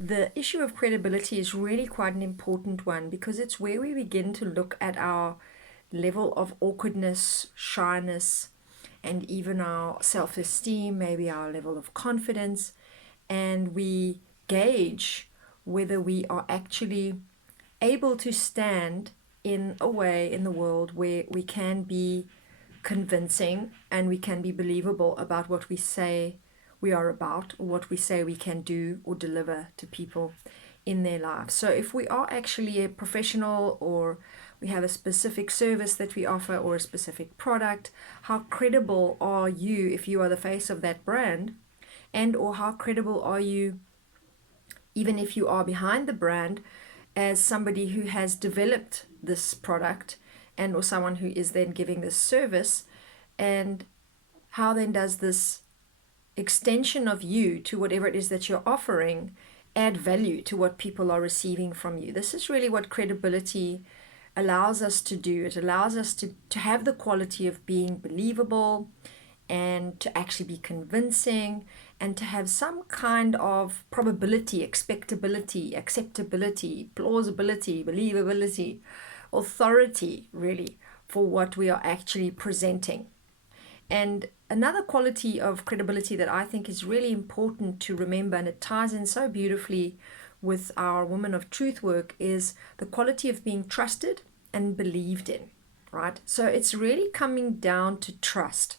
the issue of credibility is really quite an important one because it's where we begin to look at our level of awkwardness, shyness, and even our self-esteem, maybe our level of confidence, and we gauge whether we are actually able to stand in a way in the world where we can be convincing and we can be believable about what we say we are about, or what we say we can do or deliver to people in their lives. So if we are actually a professional, or we have a specific service that we offer, or a specific product, how credible are you if you are the face of that brand? And or how credible are you even if you are behind the brand as somebody who has developed this product, and or someone who is then giving this service? And how then does this extension of you to whatever it is that you're offering add value to what people are receiving from you? This is really what credibility allows us to do. It allows us to have the quality of being believable, and to actually be convincing, and to have some kind of probability, expectability, acceptability, plausibility, believability, authority, really, for what we are actually presenting. And another quality of credibility that I think is really important to remember, and it ties in so beautifully with our Women of Truth work, is the quality of being trusted and believed in, right? So it's really coming down to trust.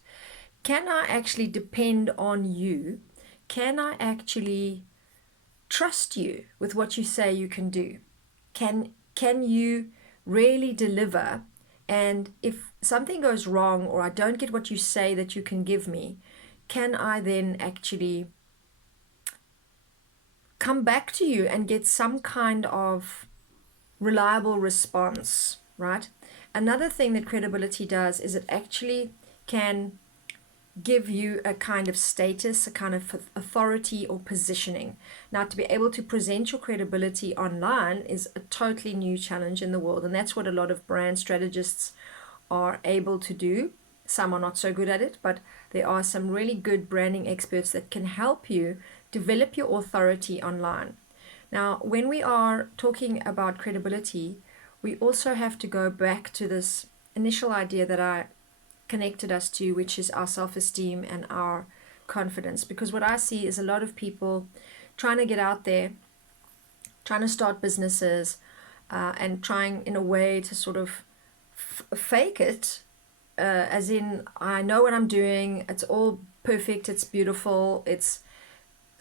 Can I actually depend on you? Can I actually trust you with what you say you can do? Can you really deliver? And if something goes wrong, or I don't get what you say that you can give me, can I then actually come back to you and get some kind of reliable response, right? Another thing that credibility does is it actually can give you a kind of status, a kind of authority or positioning. Now, to be able to present your credibility online is a totally new challenge in the world, and that's what a lot of brand strategists are able to do. Some are not so good at it, but there are some really good branding experts that can help you develop your authority online. Now, when we are talking about credibility, we also have to go back to this initial idea that I connected us to, which is our self-esteem and our confidence. Because what I see is a lot of people trying to get out there, trying to start businesses, and trying in a way to sort of fake it, as in, I know what I'm doing, it's all perfect, it's beautiful, it's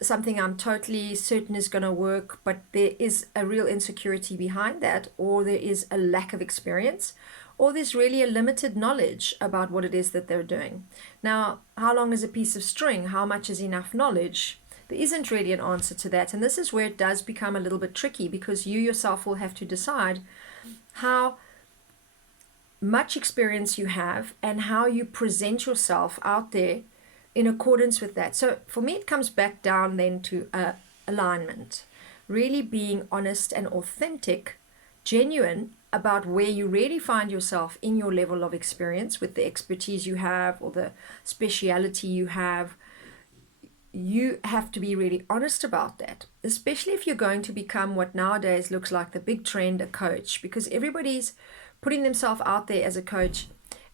something I'm totally certain is going to work, but there is a real insecurity behind that, or there is a lack of experience, or there's really a limited knowledge about what it is that they're doing. Now, how long is a piece of string? How much is enough knowledge? There isn't really an answer to that, and this is where it does become a little bit tricky, because you yourself will have to decide how much experience you have and how you present yourself out there in accordance with that. So for me, it comes back down then to alignment, really being honest and authentic, genuine about where you really find yourself in your level of experience with the expertise you have or the speciality you have. You have to be really honest about that, especially if you're going to become what nowadays looks like the big trend, a coach, because everybody's putting themselves out there as a coach,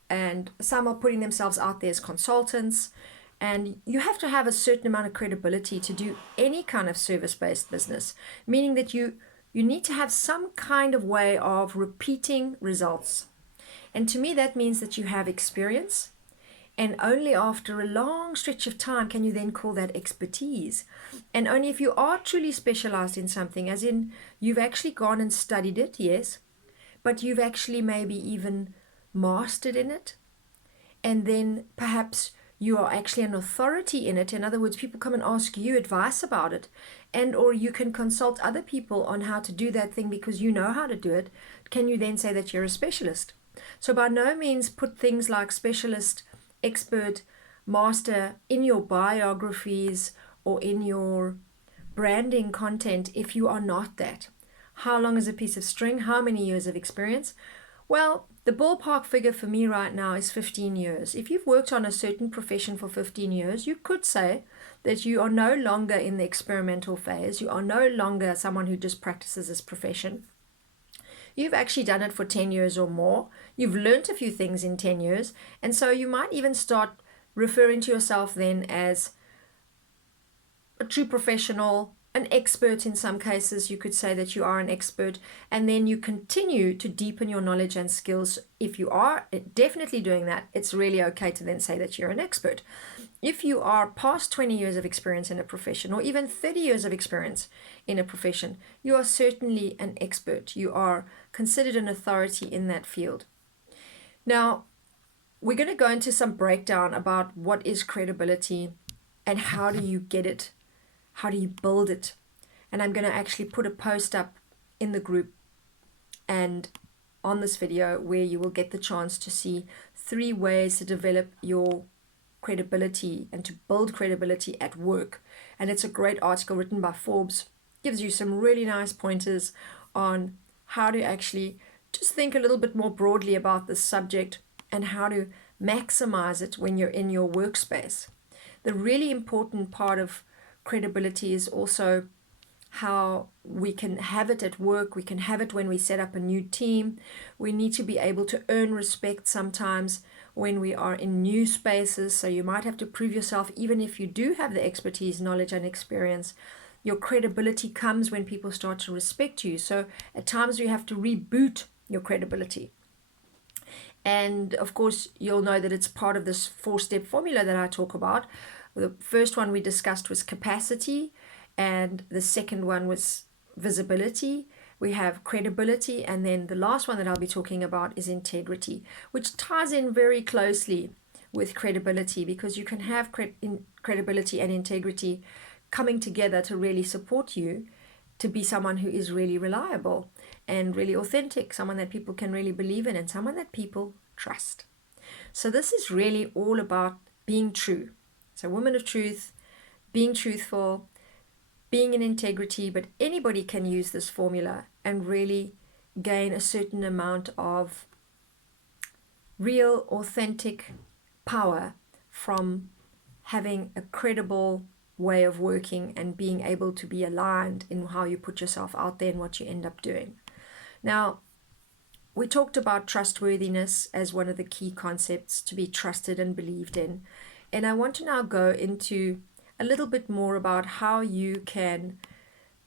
and some are putting themselves out there as consultants. And you have to have a certain amount of credibility to do any kind of service-based business, meaning that you need to have some kind of way of repeating results. And to me, that means that you have experience, and only after a long stretch of time can you then call that expertise. And only if you are truly specialized in something, as in you've actually gone and studied it, yes, but you've actually maybe even mastered in it, and then perhaps you are actually an authority in it. In other words, people come and ask you advice about it, and or you can consult other people on how to do that thing because you know how to do it. Can you then say that you're a specialist? So by no means put things like specialist, expert, master in your biographies or in your branding content if you are not that. How long is a piece of string? How many years of experience? Well, the ballpark figure for me right now is 15 years. If you've worked on a certain profession for 15 years, you could say that you are no longer in the experimental phase. You are no longer someone who just practices this profession. You've actually done it for 10 years or more. You've learned a few things in 10 years. And so you might even start referring to yourself then as a true professional, an expert in some cases. You could say that you are an expert, and then you continue to deepen your knowledge and skills. If you are definitely doing that, it's really okay to then say that you're an expert. If you are past 20 years of experience in a profession, or even 30 years of experience in a profession, you are certainly an expert. You are considered an authority in that field. Now, we're going to go into some breakdown about what is credibility and how do you get it. How do you build it? And I'm going to actually put a post up in the group and on this video where you will get the chance to see 3 ways to develop your credibility and to build credibility at work. And it's a great article written by Forbes. Gives you some really nice pointers on how to actually just think a little bit more broadly about this subject and how to maximize it when you're in your workspace. The really important part of credibility is also how we can have it at work. We can have it when we set up a new team. We need to be able to earn respect sometimes when we are in new spaces. So you might have to prove yourself, even if you do have the expertise, knowledge, and experience. Your credibility comes when people start to respect you. So at times you have to reboot your credibility. And of course, you'll know that it's part of this 4-step formula that I talk about. The first one we discussed was capacity, and the second one was visibility. We have credibility, and then the last one that I'll be talking about is integrity, which ties in very closely with credibility, because you can have credibility and integrity coming together to really support you to be someone who is really reliable and really authentic, someone that people can really believe in, and someone that people trust. So this is really all about being true. So woman of truth, being truthful, being in integrity, but anybody can use this formula and really gain a certain amount of real, authentic power from having a credible way of working and being able to be aligned in how you put yourself out there and what you end up doing. Now, we talked about trustworthiness as one of the key concepts to be trusted and believed in. And I want to now go into a little bit more about how you can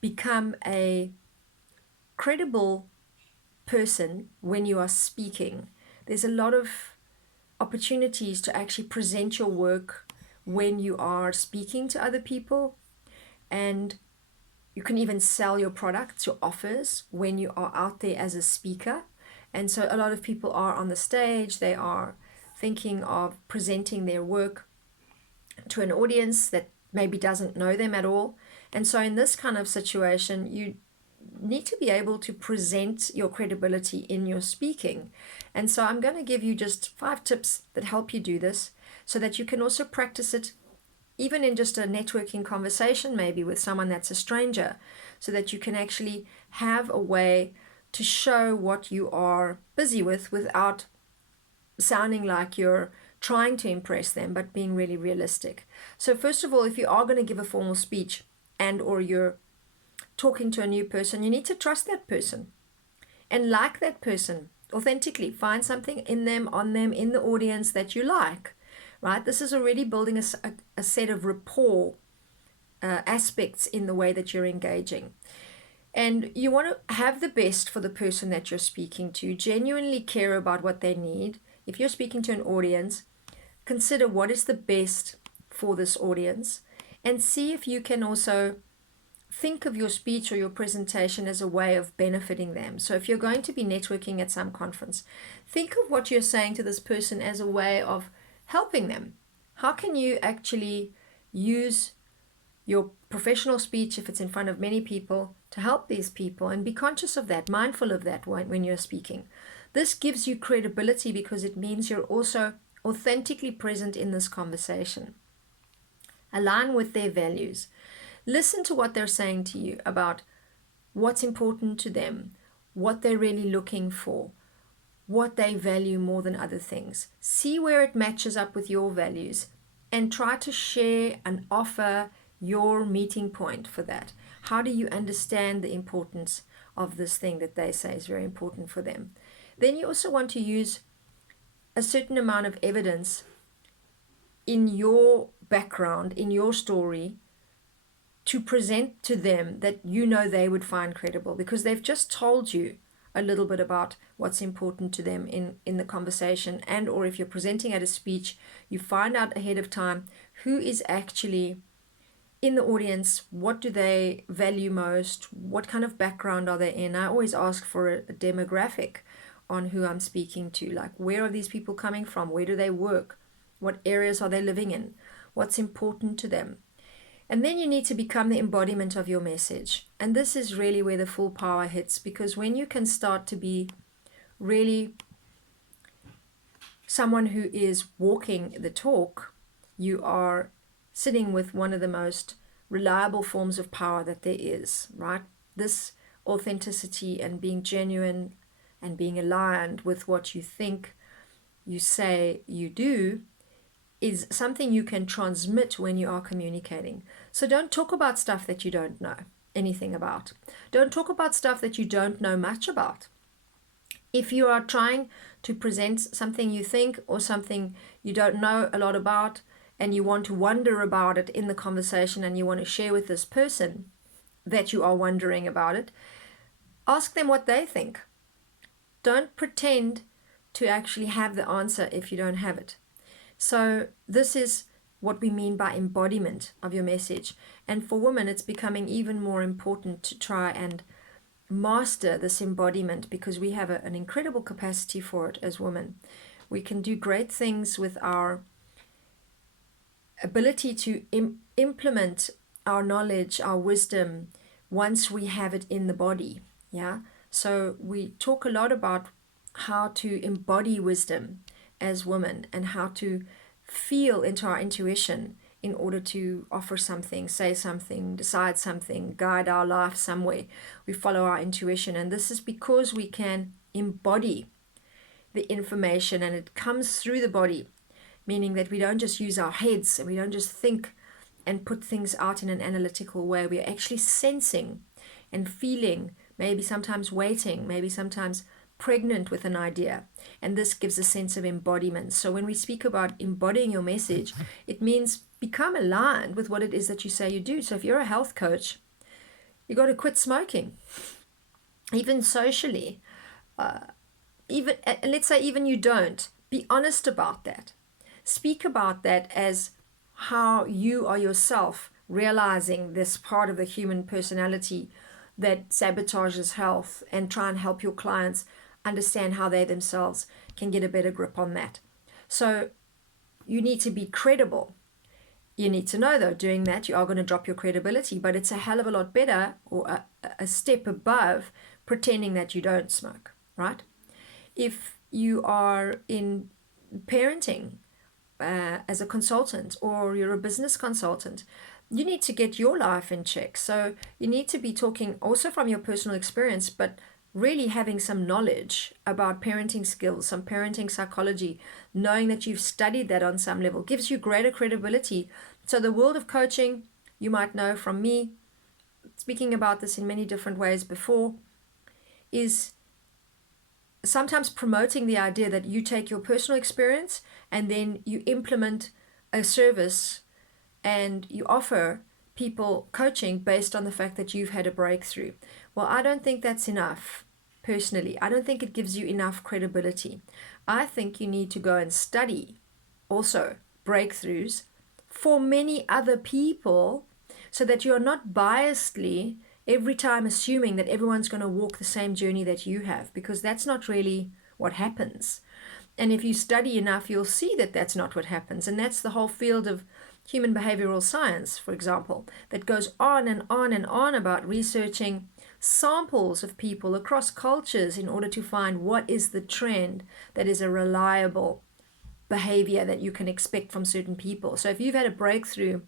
become a credible person when you are speaking. There's a lot of opportunities to actually present your work when you are speaking to other people, and you can even sell your products, your offers, when you are out there as a speaker. And so a lot of people are on the stage, they are thinking of presenting their work to an audience that maybe doesn't know them at all. And so in this kind of situation, you need to be able to present your credibility in your speaking. And so I'm going to give you just 5 tips that help you do this, so that you can also practice it even in just a networking conversation, maybe with someone that's a stranger, so that you can actually have a way to show what you are busy with without sounding like you're trying to impress them, but being really realistic. So first of all, if you are going to give a formal speech and or you're talking to a new person, you need to trust that person and like that person authentically. Find something in them, on them, in the audience that you like, right? This is already building a set of rapport aspects in the way that you're engaging. And you want to have the best for the person that you're speaking to, genuinely care about what they need. If you're speaking to an audience, consider what is the best for this audience, and see if you can also think of your speech or your presentation as a way of benefiting them. So if you're going to be networking at some conference, think of what you're saying to this person as a way of helping them. How can you actually use your professional speech, if it's in front of many people, to help these people, and be conscious of that, mindful of that when you're speaking. This gives you credibility because it means you're also authentically present in this conversation. Align with their values. Listen to what they're saying to you about what's important to them, what they're really looking for, what they value more than other things. See where it matches up with your values and try to share and offer your meeting point for that. How do you understand the importance of this thing that they say is very important for them? Then you also want to use a certain amount of evidence in your background, in your story, to present to them that you know they would find credible, because they've just told you a little bit about what's important to them in the conversation. And or if you're presenting at a speech, you find out ahead of time who is actually in the audience, what do they value most, what kind of background are they in. I always ask for a demographic on who I'm speaking to, like where are these people coming from, where do they work, what areas are they living in, what's important to them. And then you need to become the embodiment of your message. And this is really where the full power hits, because when you can start to be really someone who is walking the talk, you are sitting with one of the most reliable forms of power that there is, right? This authenticity and being genuine and being aligned with what you think, you say, you do, is something you can transmit when you are communicating. So don't talk about stuff that you don't know anything about. Don't talk about stuff that you don't know much about. If you are trying to present something you think or something you don't know a lot about, and you want to wonder about it in the conversation and you want to share with this person that you are wondering about it, ask them what they think. Don't pretend to actually have the answer if you don't have it. So this is what we mean by embodiment of your message. And for women, it's becoming even more important to try and master this embodiment, because we have an incredible capacity for it as women. We can do great things with our ability to implement our knowledge, our wisdom, once we have it in the body. Yeah. So we talk a lot about how to embody wisdom as women and how to feel into our intuition in order to offer something, say something, decide something, guide our life somewhere. We follow our intuition, and this is because we can embody the information and it comes through the body, meaning that we don't just use our heads and we don't just think and put things out in an analytical way. We're actually sensing and feeling, maybe sometimes waiting, maybe sometimes pregnant with an idea, and this gives a sense of embodiment. So when we speak about embodying your message, it means become aligned with what it is that you say you do. So if you're a health coach, you got to quit smoking, even socially. Even let's say even you don't, be honest about that. Speak about that as how you are yourself realizing this part of the human personality that sabotages health, and try and help your clients understand how they themselves can get a better grip on that. So you need to be credible. You need to know, though, doing that, you are going to drop your credibility, but it's a hell of a lot better, or a step above, pretending that you don't smoke, right? If you are in parenting as a consultant, or you're a business consultant, you need to get your life in check. So you need to be talking also from your personal experience, but really having some knowledge about parenting skills, some parenting psychology, knowing that you've studied that on some level gives you greater credibility. So the world of coaching, you might know from me speaking about this in many different ways before, is sometimes promoting the idea that you take your personal experience and then you implement a service and you offer people coaching based on the fact that you've had a breakthrough. Well, I don't think that's enough, personally. I don't think it gives you enough credibility. I think you need to go and study also breakthroughs for many other people, so that you're not biasedly every time assuming that everyone's going to walk the same journey that you have, because that's not really what happens. And if you study enough, you'll see that that's not what happens. And that's the whole field of human behavioral science, for example, that goes on and on and on about researching samples of people across cultures in order to find what is the trend that is a reliable behavior that you can expect from certain people. So if you've had a breakthrough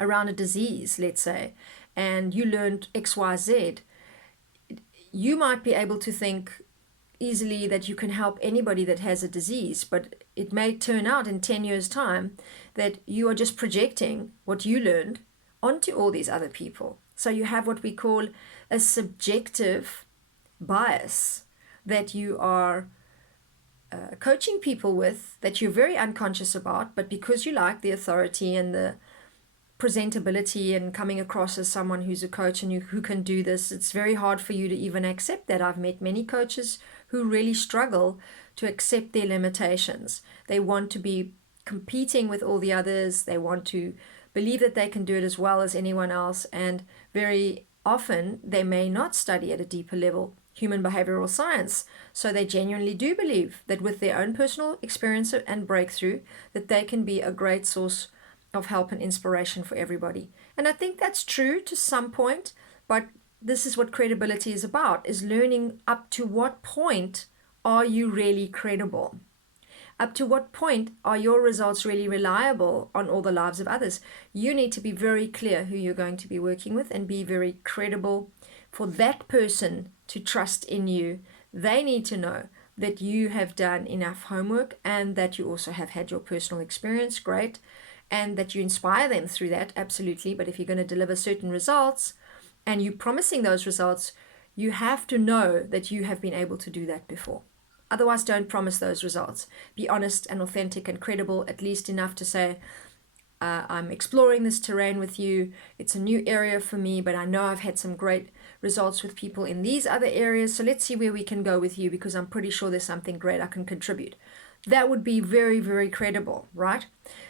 around a disease, let's say, and you learned XYZ, you might be able to think easily that you can help anybody that has a disease, but it may turn out in 10 years' time that you are just projecting what you learned onto all these other people. So you have what we call a subjective bias that you are coaching people with, that you're very unconscious about, but because you like the authority and the presentability and coming across as someone who's a coach and who can do this, it's very hard for you to even accept that. I've met many coaches who really struggle to accept their limitations. They want to be competing with all the others. They want to believe that they can do it as well as anyone else, and very often they may not study at a deeper level human behavioral science. So they genuinely do believe that with their own personal experience and breakthrough, that they can be a great source of help and inspiration for everybody. And I think that's true to some point, but this is what credibility is about, is learning up to what point are you really credible? Up to what point are your results really reliable on all the lives of others? You need to be very clear who you're going to be working with and be very credible for that person to trust in you. They need to know that you have done enough homework and that you also have had your personal experience, great, and that you inspire them through that, absolutely. But if you're going to deliver certain results and you're promising those results, you have to know that you have been able to do that before. Otherwise, don't promise those results. Be honest and authentic and credible, at least enough to say, I'm exploring this terrain with you. It's a new area for me, but I know I've had some great results with people in these other areas. So let's see where we can go with you, because I'm pretty sure there's something great I can contribute. That would be very, very credible, right?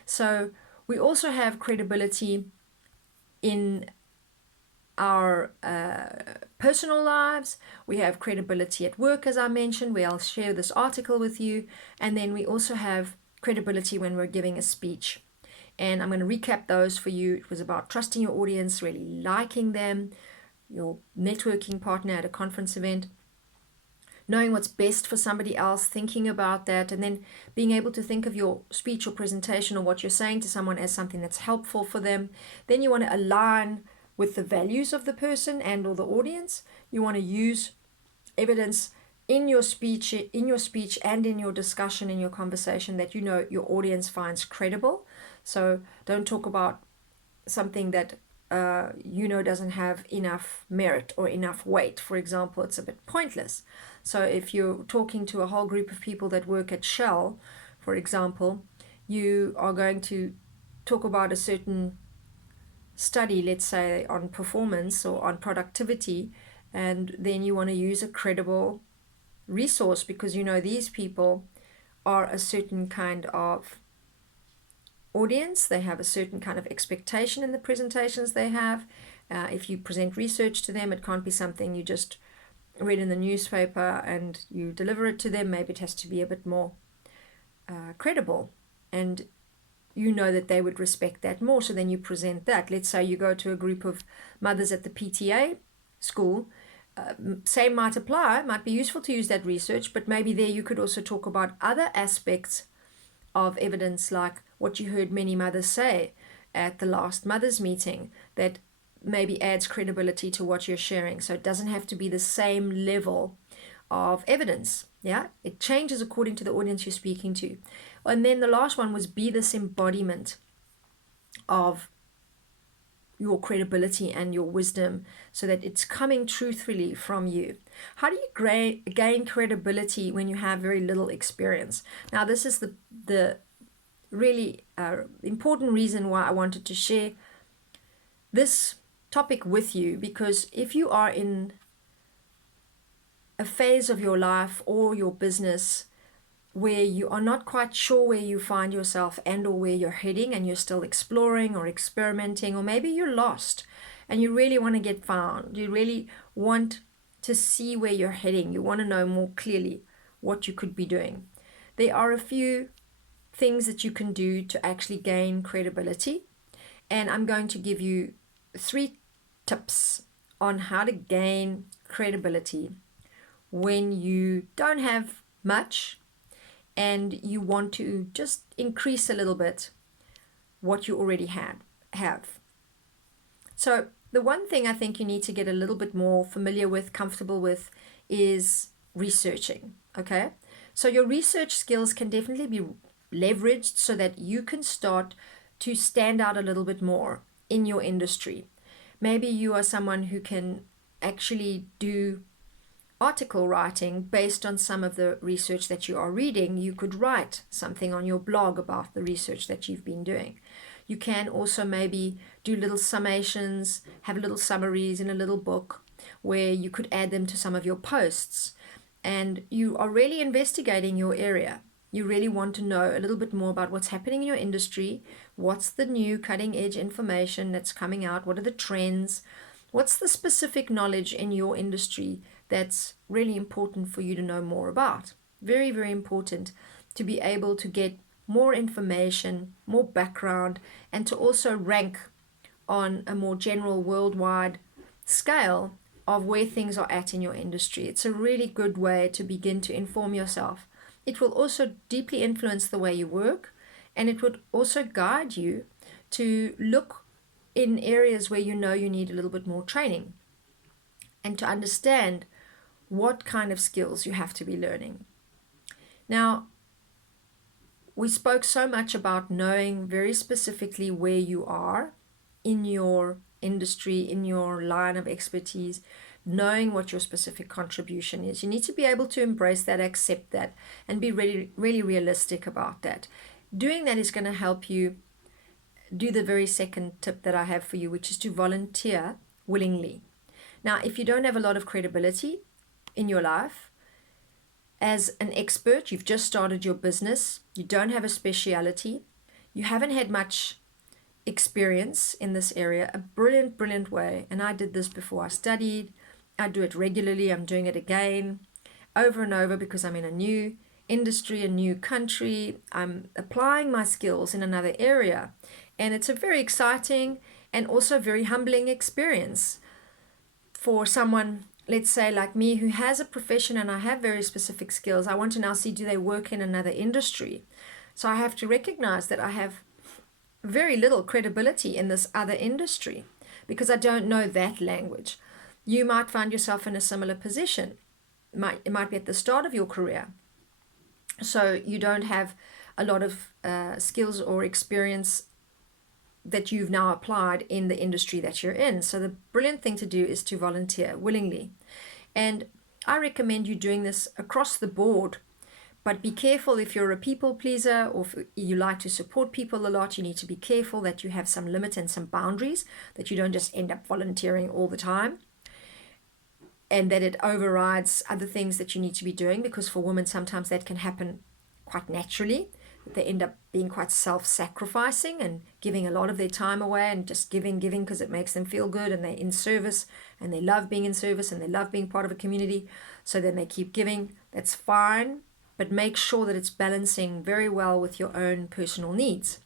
So we also have credibility in our personal lives. We have credibility at work, as I mentioned, where I'll share this article with you. And then we also have credibility when we're giving a speech. And I'm going to recap those for you. It was about trusting your audience, really liking them, your networking partner at a conference event, knowing what's best for somebody else, thinking about that, and then being able to think of your speech or presentation or what you're saying to someone as something that's helpful for them. Then you want to align with the values of the person and or the audience. You want to use evidence in your speech and in your discussion, in your conversation, that you know your audience finds credible. So don't talk about something that doesn't have enough merit or enough weight. For example, it's a bit pointless. So if you're talking to a whole group of people that work at Shell, for example, you are going to talk about a certain study, let's say on performance or on productivity, and then you want to use a credible resource because you know these people are a certain kind of audience. They have a certain kind of expectation in the presentations they have. If you present research to them, it can't be something you just read in the newspaper and you deliver it to them. Maybe it has to be a bit more credible, and you know that they would respect that more, so then you present that. Let's say you go to a group of mothers at the PTA school. Same might apply, might be useful to use that research, but maybe there you could also talk about other aspects of evidence, like what you heard many mothers say at the last mothers meeting, that maybe adds credibility to what you're sharing. So it doesn't have to be the same level of evidence. Yeah, it changes according to the audience you're speaking to. And then the last one was be this embodiment of your credibility and your wisdom, so that it's coming truthfully from you. How do you gain credibility when you have very little experience? Now, this is the really important reason why I wanted to share this topic with you, because if you are in a phase of your life or your business where you are not quite sure where you find yourself and or where you're heading, and you're still exploring or experimenting, or maybe you're lost and you really want to get found, you really want to see where you're heading, you want to know more clearly what you could be doing, there are a few things that you can do to actually gain credibility. And I'm going to give you 3 tips on how to gain credibility when you don't have much and you want to just increase a little bit what you already have. So the one thing I think you need to get a little bit more familiar with, comfortable with, is researching, okay? So your research skills can definitely be leveraged so that you can start to stand out a little bit more in your industry. Maybe you are someone who can actually do article writing based on some of the research that you are reading. You could write something on your blog about the research that you've been doing. You can also maybe do little summations, have little summaries in a little book where you could add them to some of your posts. And you are really investigating your area. You really want to know a little bit more about what's happening in your industry, what's the new cutting edge information that's coming out, what are the trends, what's the specific knowledge in your industry that's really important for you to know more about. Very, very important to be able to get more information, more background, and to also rank on a more general worldwide scale of where things are at in your industry. It's a really good way to begin to inform yourself. It will also deeply influence the way you work, and it would also guide you to look in areas where you know you need a little bit more training and to understand what kind of skills you have to be learning. Now, we spoke so much about knowing very specifically where you are in your industry, in your line of expertise, knowing what your specific contribution is. You need to be able to embrace that, accept that, and be really, really realistic about that. Doing that is going to help you do the very second tip that I have for you, which is to volunteer willingly. Now, if you don't have a lot of credibility in your life, as an expert, you've just started your business, you don't have a speciality, you haven't had much experience in this area, a brilliant, brilliant way, and I did this before I studied, I do it regularly, I'm doing it again, over and over because I'm in a new industry, a new country, I'm applying my skills in another area, and it's a very exciting and also very humbling experience for someone, let's say like me, who has a profession and I have very specific skills. I want to now see, do they work in another industry? So I have to recognize that I have very little credibility in this other industry because I don't know that language. You might find yourself in a similar position. It might be at the start of your career. So you don't have a lot of skills or experience that you've now applied in the industry that you're in. So the brilliant thing to do is to volunteer willingly. And I recommend you doing this across the board, but be careful if you're a people pleaser or if you like to support people a lot. You need to be careful that you have some limit and some boundaries, that you don't just end up volunteering all the time and that it overrides other things that you need to be doing, because for women sometimes that can happen quite naturally. They end up being quite self-sacrificing and giving a lot of their time away and just giving because it makes them feel good, and they're in service and they love being in service and they love being part of a community. So then they keep giving. That's fine, but make sure that it's balancing very well with your own personal needs.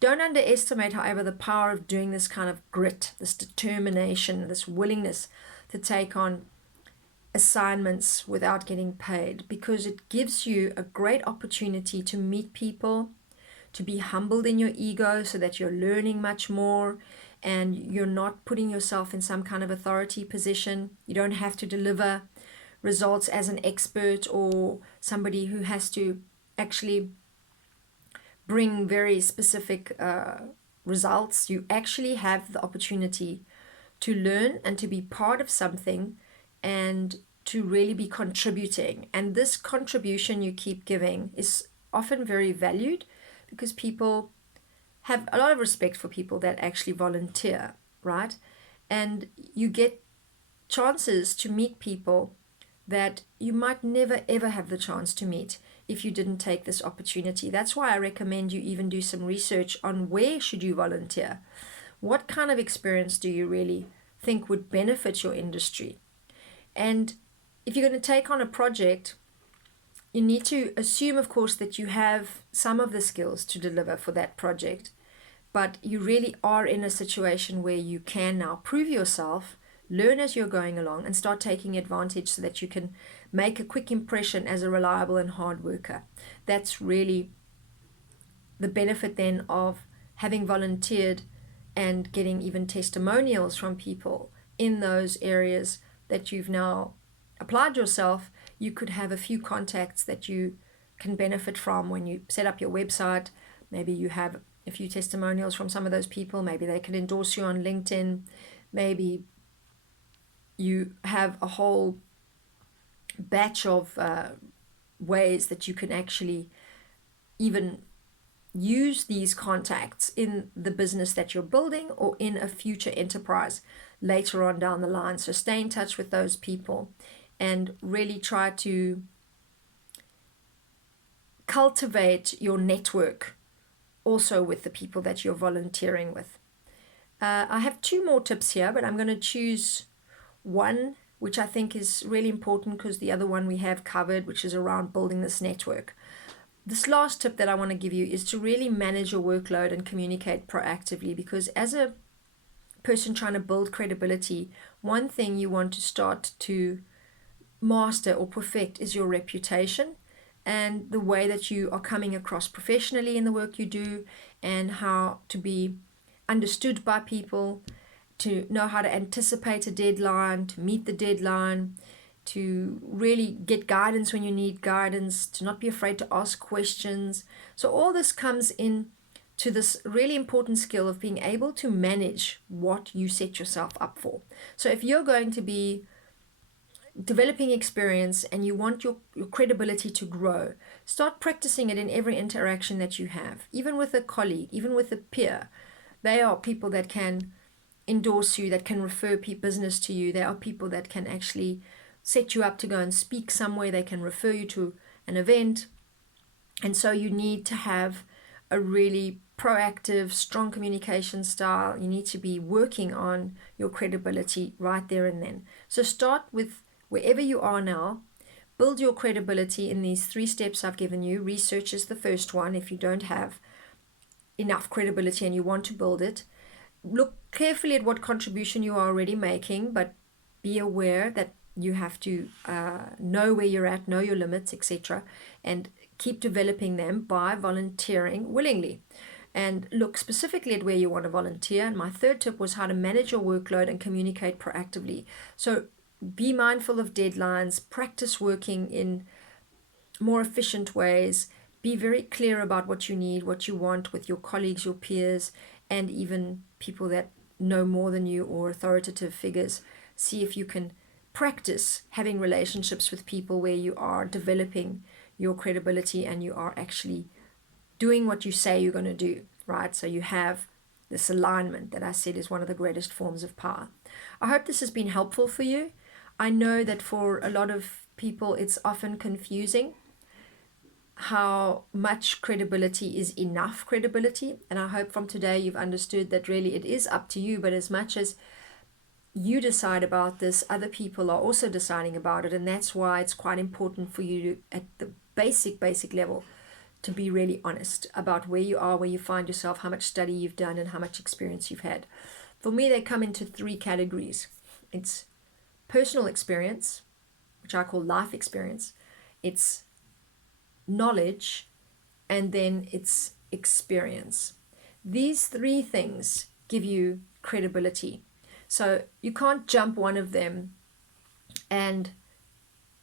Don't underestimate, however, the power of doing this kind of grit, this determination, this willingness to take on assignments without getting paid, because it gives you a great opportunity to meet people, to be humbled in your ego so that you're learning much more and you're not putting yourself in some kind of authority position. You don't have to deliver results as an expert or somebody who has to actually bring very specific results. You actually have the opportunity to learn and to be part of something and to really be contributing. And this contribution you keep giving is often very valued because people have a lot of respect for people that actually volunteer, right? And you get chances to meet people that you might never ever have the chance to meet if you didn't take this opportunity. That's why I recommend you even do some research on where should you volunteer. What kind of experience do you really think would benefit your industry? And if you're going to take on a project, you need to assume, of course, that you have some of the skills to deliver for that project, but you really are in a situation where you can now prove yourself, learn as you're going along, and start taking advantage so that you can make a quick impression as a reliable and hard worker. That's really the benefit then of having volunteered and getting even testimonials from people in those areas that you've now applied yourself. you could have a few contacts that you can benefit from when you set up your website. Maybe you have a few testimonials from some of those people. Maybe they can endorse you on LinkedIn. Maybe you have a whole batch of ways that you can actually even use these contacts in the business that you're building or in a future enterprise later on down the line. So stay in touch with those people and really try to cultivate your network also with the people that you're volunteering with. I have 2 more tips here, but I'm going to choose one which I think is really important because the other one we have covered, which is around building this network. This last tip that I want to give you is to really manage your workload and communicate proactively, because as a person trying to build credibility, one thing you want to start to master or perfect is your reputation and the way that you are coming across professionally in the work you do, and how to be understood by people, to know how to anticipate a deadline, to meet the deadline, to really get guidance when you need guidance, to not be afraid to ask questions. So all this comes in to this really important skill of being able to manage what you set yourself up for. So if you're going to be developing experience and you want your credibility to grow, start practicing it in every interaction that you have, even with a colleague, even with a peer. They are people that can endorse you, that can refer business to you. They are people that can actually set you up to go and speak somewhere. They can refer you to an event. And so you need to have a really proactive, strong communication style. You need to be working on your credibility right there and then. So start with wherever you are now. Build your credibility in these 3 steps I've given you. Research is the first one. If you don't have enough credibility and you want to build it, look carefully at what contribution you are already making, but be aware that you have to know where you're at, know your limits, etc., and keep developing them by volunteering willingly. And look specifically at where you want to volunteer. And my 3rd tip was how to manage your workload and communicate proactively. So be mindful of deadlines, practice working in more efficient ways, be very clear about what you need, what you want with your colleagues, your peers, and even people that know more than you or authoritative figures. See if you can practice having relationships with people where you are developing your credibility and you are actually doing what you say you're going to do, right? So you have this alignment that I said is one of the greatest forms of power. I hope this has been helpful for you. I know that for a lot of people it's often confusing how much credibility is enough credibility, and I hope from today you've understood that really it is up to you, but as much as you decide about this, other people are also deciding about it, and that's why it's quite important for you to, at the basic level, to be really honest about where you are, where you find yourself, how much study you've done, and how much experience you've had. For me, they come into 3 categories. It's personal experience, which I call life experience. It's knowledge, and then it's experience. These 3 things give you credibility. So you can't jump one of them and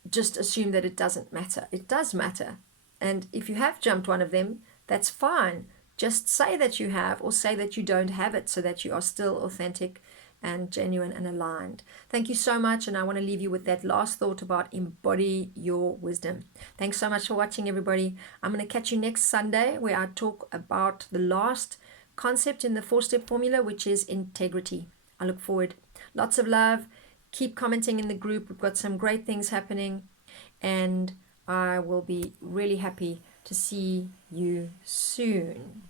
just assume that it doesn't matter. It does matter. And if you have jumped one of them, that's fine. Just say that you have, or say that you don't have it, so that you are still authentic and genuine and aligned. Thank you so much, and I want to leave you with that last thought about embody your wisdom. Thanks so much for watching, everybody. I'm going to catch you next Sunday, where I talk about the last concept in the 4-step formula, which is integrity. I look forward. Lots of love. Keep commenting in the group. We've got some great things happening, and I will be really happy to see you soon.